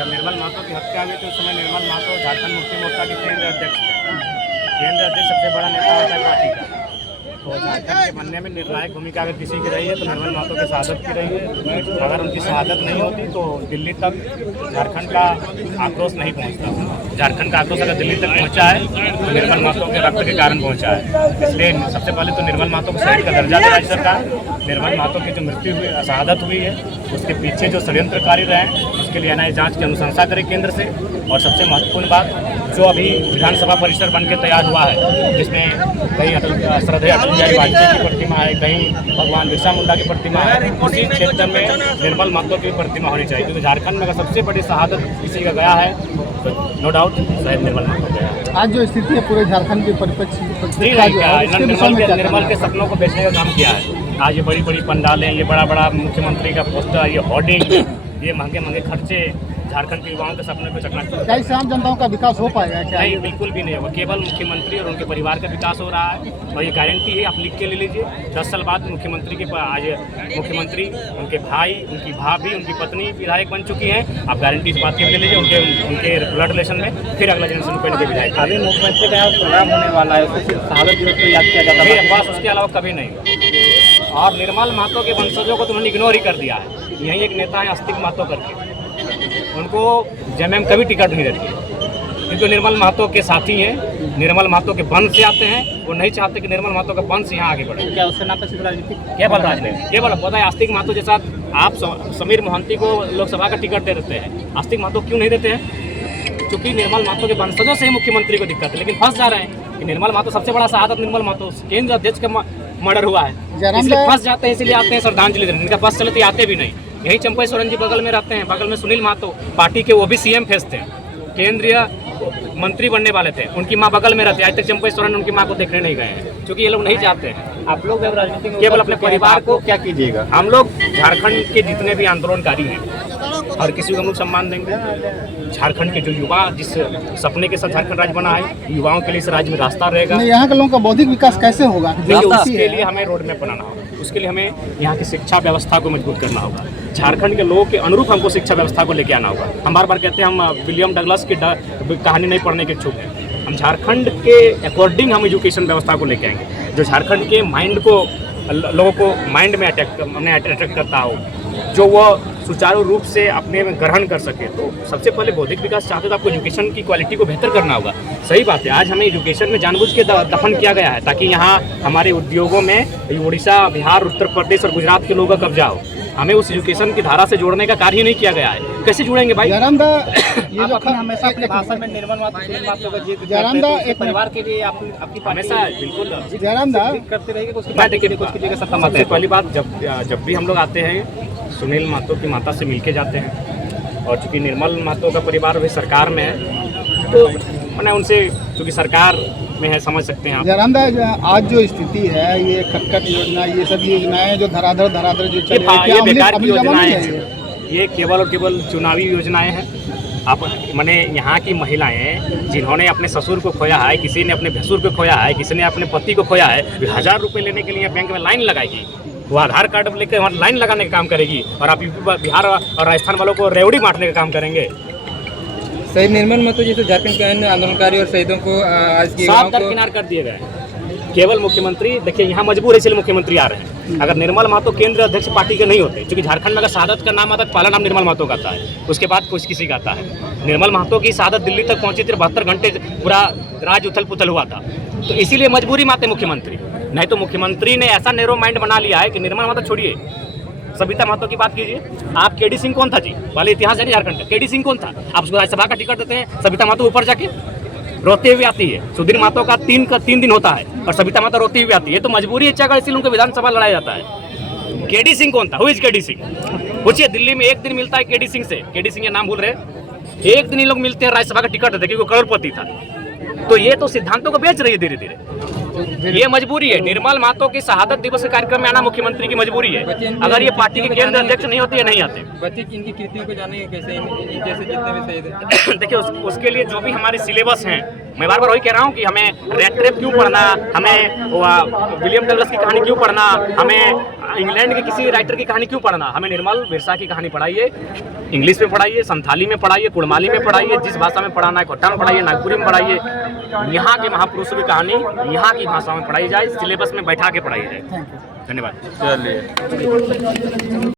जब निर्मल महतो की हत्या हुई तो उस समय निर्मल महतो झारखंड मुक्ति मोर्चा के केंद्र अध्यक्ष थे। केंद्र अध्यक्ष सबसे बड़ा नेता होता है पार्टी का। तो झारखंड के बनने में निर्णायक भूमिका अगर किसी की रही है तो निर्मल महतो की शहादत की रही है। अगर उनकी शहादत नहीं होती तो दिल्ली तक झारखंड का आक्रोश नहीं पहुंचता। झारखंड का आक्रोश अगर दिल्ली तक पहुंचा है तो निर्मल महतो के रक्त के कारण पहुंचा है। इसलिए सबसे पहले तो निर्मल महतो को शहीद का दर्जा दी राज्य सरकार। निर्मल महतो की जो मृत्यु हुई, शहादत हुई है, उसके पीछे जो षड्यंत्रकारी रहे हैं उसके लिए एनआईए जाँच की अनुशंसा करे केंद्र से। और सबसे महत्वपूर्ण बात, जो अभी विधानसभा परिसर बन के तैयार हुआ है, जिसमें कहीं श्रद्धेय अटल बिहारी वाजपेयी की प्रतिमा है, कहीं भगवान बिरसा मुंडा की प्रतिमा है, उसी क्षेत्र में निर्मल महतो की प्रतिमा होनी चाहिए। क्योंकि झारखंड में अगर सबसे बड़ी शहादत किसी का गया है तो नो डाउट शायद निर्मल महतो गया है। आज जो स्थिति है पूरे झारखंड के परिप्रेक्ष्य निर्मल के सपनों को बेचने का काम किया है। आज ये बड़ी बड़ी पंडालें, ये बड़ा बड़ा मुख्यमंत्री का पोस्टर, ये होर्डिंग, ये महंगे महंगे खर्चे झारखंड के युवाओं के सपने को चकना। क्या इससे आम जनताओं का विकास हो पाएगा क्या? नहीं, बिल्कुल भी नहीं होगा। केवल मुख्यमंत्री और उनके परिवार का विकास हो रहा है और ये गारंटी है, आप लिख के ले लीजिए। 10 साल बाद मुख्यमंत्री के आज मुख्यमंत्री, उनके भाई, उनकी भाभी, उनकी पत्नी विधायक बन चुकी हैं। आप गारंटी इस बात की ले लीजिए उनके ब्लड रिलेशन में। फिर अगला जनरेशन कोई नहीं विधायक। अभी मुख्यमंत्री का प्रोग्राम होने वाला है, उसको सिर्फ शहादत दिवस पर याद किया जाता है, बस उसके अलावा कभी नहीं। और निर्मल महतो के वंशजों को तो उन्होंने इग्नोर ही कर दिया है। यही एक नेता है आस्तिक महतो करके, उनको जेएमएम कभी टिकट नहीं देती क्योंकि निर्मल महतो के साथी हैं, निर्मल महतो के वंश से आते हैं। वो नहीं चाहते कि निर्मल महतो का वंश यहाँ आगे बढ़े। क्या उसके नाम पर सिर्फ राजनीति, केवल राजनीति, केवल पता है। आस्तिक महतो के साथ आप समीर मोहंती को लोकसभा का टिकट दे देते हैं, आस्तिक महतो क्यों नहीं देते हैं? क्योंकि निर्मल महतो के वंशजों से ही मुख्यमंत्री को दिक्कत है, लेकिन फंस जा रहे हैं कि निर्मल महतो सबसे बड़ा शहादत निर्मल महतो केंद्र अध्यक्ष का मर्डर हुआ है, इसलिए फंस जाते हैं, इसलिए आते हैं श्रद्धांजलि देने। इनका बस चले तो आते भी नहीं। यही चंपई सोरेन जी बगल में रहते हैं, बगल में सुनील महतो पार्टी के, वो भी सीएम फेस थे, केंद्रीय मंत्री बनने वाले थे। उनकी माँ बगल में रहती है। आज तक चंपई सोरेन उनकी माँ को देखने नहीं गए हैं क्योंकि ये लोग नहीं चाहते हैं। आप लोग राजनीति में केवल अपने परिवार को क्या कीजिएगा? हम लोग झारखंड के जितने भी आंदोलनकारी हैं और किसी को हम लोग सम्मान देंगे। झारखंड के जो युवा जिस सपने के साथ झारखंड राज्य बना है, युवाओं के लिए इस राज्य में रास्ता रहेगा। यहाँ के लोगों का बौद्धिक विकास कैसे होगा? उसके लिए हमें रोड मैप बनाना होगा। उसके लिए हमें यहाँ की शिक्षा व्यवस्था को मजबूत करना होगा। झारखंड के लोगों के अनुरूप हमको शिक्षा व्यवस्था को लेके आना होगा। हम बार बार कहते हैं हम विलियम डगलस की कहानी नहीं पढ़ने के इच्छुक हैं। हम झारखंड के अकॉर्डिंग हम एजुकेशन व्यवस्था को लेके आएंगे, जो झारखंड के माइंड को, लोगों को माइंड में अट्रैक्ट करता हो, जो वो सुचारू रूप से अपने में ग्रहण कर सके। तो सबसे पहले बौद्धिक विकास चाहते तो आपको एजुकेशन की क्वालिटी को बेहतर करना होगा। सही बात है, आज हमें एजुकेशन में जानबूझ के दफन किया गया है ताकि यहाँ हमारे उद्योगों में उड़ीसा, बिहार, उत्तर प्रदेश और गुजरात के लोगों का कब्जा हो। हमें उस एजुकेशन की धारा से जोड़ने का कार्य ही नहीं किया गया है। कैसे जुड़ेंगे भाई? ये जो हमेशा अपने भाषण में निर्मल महतो का परिवार के लिए आपकी हमेशा बिल्कुल करते रहेंगे। सबसे पहली बात, जब भी हम लोग आते हैं सुनील महतो की माता से मिलके जाते हैं। और चूँकि निर्मल महतो का परिवार भी सरकार में है तो मैंने उनसे, चूँकि सरकार में है, समझ सकते हैं आप। जयरामदा, आज जो स्थिति है, ये खटखट योजना, ये सब योजनाएं जो धराधर जो चल रही है, ये बेकार की योजनाएं हैं। ये केवल और केवल चुनावी योजनाएं हैं। आप मैंने यहाँ की महिलाएं जिन्होंने अपने ससुर को खोया है, किसी ने अपने भसुर को खोया है, किसी ने अपने पति को खोया है, 1000 रुपये लेने के लिए बैंक में लाइन लगाएगी। वो आधार कार्ड लेकर वहाँ लाइन लगाने का काम करेगी और आप यूपी, बिहार और राजस्थान वालों को रेवड़ी बांटने का काम करेंगे। शहीद निर्मल महतो जैसे झारखंड के अन्य आंदोलनकारी और शहीदों को आज की साफ दरकिनार कर दिए गए हैं। केवल मुख्यमंत्री, देखिए यहाँ मजबूर है इसलिए मुख्यमंत्री आ रहे हैं। अगर निर्मल महतो केंद्र अध्यक्ष पार्टी के नहीं होते, क्योंकि झारखंड में अगर शहादत का नाम आता है, पहला नाम निर्मल महतो का आता है, उसके बाद कुछ किसी का आता है। निर्मल महतो की शहादत दिल्ली तक पहुंची थी, 72 घंटे पूरा राज्य उथल पुथल हुआ था। तो इसीलिए मजबूरी में आते मुख्यमंत्री। नहीं तो मुख्यमंत्री ने ऐसा नैरो माइंड बना लिया है कि निर्मल महतो छोड़िए, सविता महतो की बात कीजिए। आप केडी सिंह कौन था जी? वाले इतिहास है झारखंड का। केडी सिंह कौन था? आप उसको राज्यसभा का टिकट देते हैं, सविता महतो ऊपर जाके रोते हुए आती है। सुधीर महतो का 3 दिन होता है और सविता महतो रोती हुई आती है। तो मजबूरी है, चाहे इसलिए उनको विधानसभा लड़ाया जाता है। केडी सिंह कौन था? Who is KD Singh? पूछिए, दिल्ली में एक दिन मिलता है केडी सिंह से। केडी सिंह ये नाम भूल रहे? एक दिन ये लोग मिलते हैं, राज्यसभा का टिकट देते क्योंकि वो करोड़पति था। तो ये तो सिद्धांतों को बेच रही है धीरे धीरे। ये मजबूरी है। निर्मल महतो की शहादत दिवस के कार्यक्रम में आना मुख्यमंत्री की मजबूरी है। अगर ये पार्टी के केंद्र अध्यक्ष नहीं होते, ये नहीं आते। बच्चे इनकी कृतियों को जानेंगे कैसे, जैसे जितने भी शहीद हैं। देखिए उसके लिए जो भी हमारे सिलेबस हैं मैं बार बार वही कह रहा हूँ कि हमें रेड क्रेप क्यों पढ़ना, हमें विलियम डगलस की कहानी क्यों पढ़ना, हमें इंग्लैंड के किसी राइटर की कहानी क्यों पढ़ना। हमें निर्मल बिरसा की कहानी पढ़ाइए, इंग्लिश में पढ़ाइए, संथाली में पढ़ाइए, कुड़माली में पढ़ाइए, जिस भाषा में पढ़ाना है कोटा में पढ़ाइए, नागपुरी में पढ़ाइए। यहाँ के महापुरुषों की कहानी यहाँ की भाषा में पढ़ाई जाए, सिलेबस में बैठा के पढ़ाई जाए। धन्यवाद। चलिए।